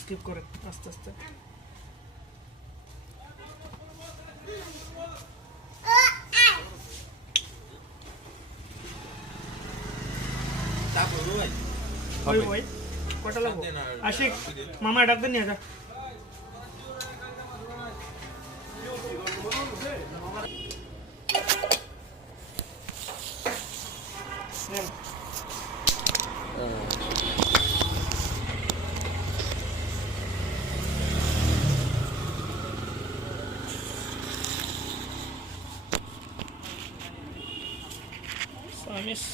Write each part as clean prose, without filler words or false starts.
Skip করে আস্তে আস্তে। ওই ওই কটা লাগবো আশিক মামা ডাক দেন নিয়ে যা। Samis.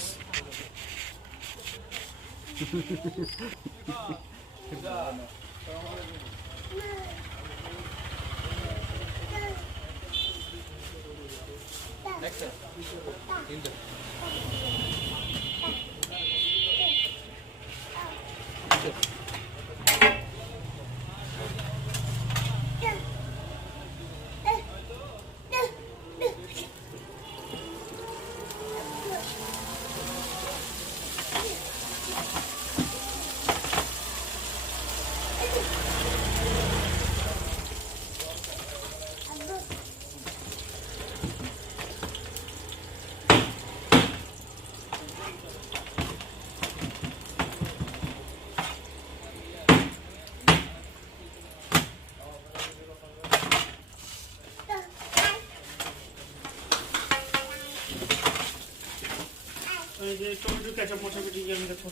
টমেটো কেচাপ মোটামুটি আমি দেখো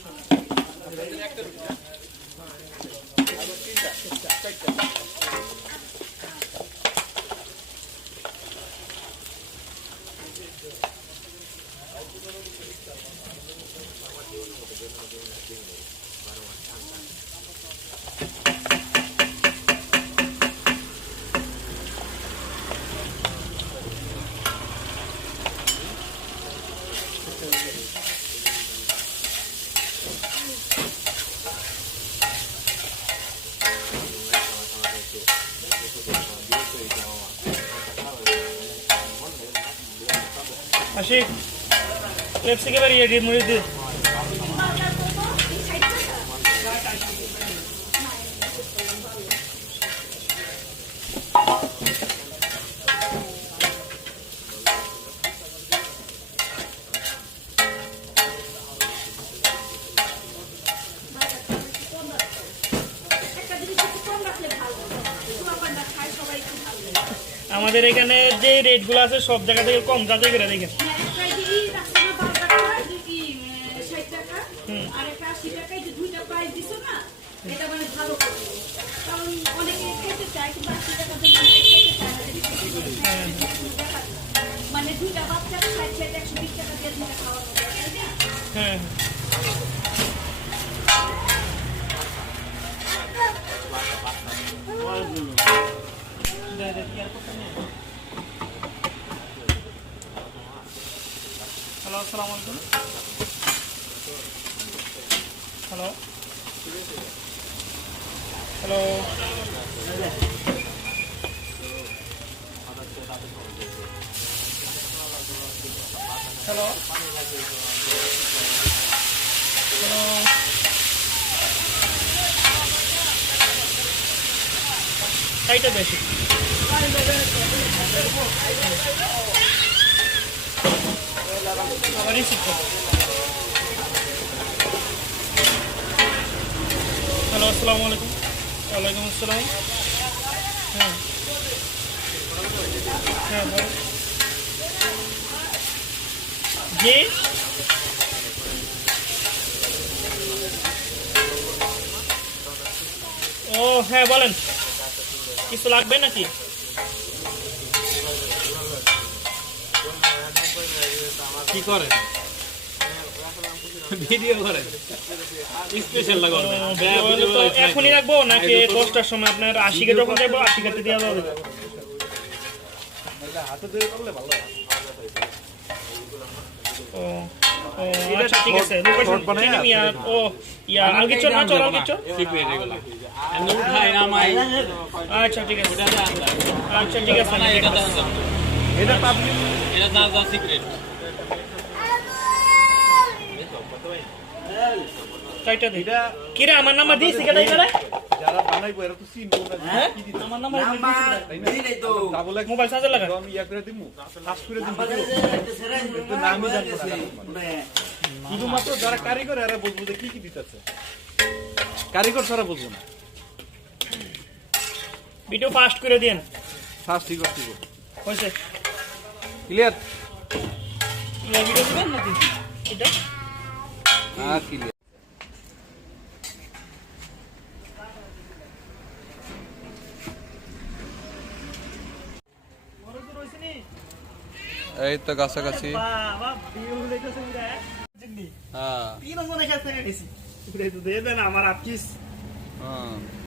আশিক লেপসিকে বাড়িয়ে দিয়ে মুড়ি দিয়ে আমাদের এখানে যে রেটগুলো আছে সব জায়গা থেকে কম যাচাই করে দেখেন। হ্যাঁ হ্যালো আসসালামু আলাইকুম। হ্যালো হ্যালো হ্যালো হ্যালো এইটা বেশি আবার রিসিভ করো। হ্যালো আসসালামু আলাইকুম। ওয়ালাইকুম আসসালাম। হ্যাঁ হ্যাঁ বলো জি ও হ্যাঁ বলেন কিছু লাগবে নাকি? কি করে ভিডিও করে স্পেশাল লাগানো তো এখনই রাখবো নাকি 10টার সময় আপনার 80 কে যখন যাবো 80 কাটে দেওয়া যাবে? হাতে ধরে করলে ভালো হয়। ও ও আচ্ছা ঠিক আছে লোকেশন চিনি মিয়া ও ইয়া আলগি চল না চল আলগি চল সিক্রেট এগুলা আমি উঠাই নামাই আচ্ছা ঠিক আছে আচ্ছা ঠিক আছে এটা পাবলিক এটা না সিক্রেট চারটা দিই এটা কিরে আমার নাম্বার দিয়েছি কেটাই করে যারা বানাইবো এরা তো চিনবো না হ্যাঁ কি দিতে আমার নাম্বার দিলেই তো ডাবল এক মোবাইল চার্জে লাগা আমি ইয়া করে দিমু কাজ করে দিমু কিন্তু নামই জানবো না শুধুমাত্র যারা কারিগর এরা বুঝবো যে কি দিতেছে কারিগর ছাড়া বুঝবো না ভিডিও ফাস্ট করে দেন ফার্স্ট ঠিক আছে হইছে ক্লিয়ার এই ভিডিও দিবেন নাকি এটা হ্যাঁ ক্লিয়ার বড় তো রইছে নি এই তো কাছাকাছি বাবা ভিডিও দেখতেছে পুরা জিন্দি হ্যাঁ 3 জনের কাছে গেছি পুরা তো দে দেন আমার আপকিস হ্যাঁ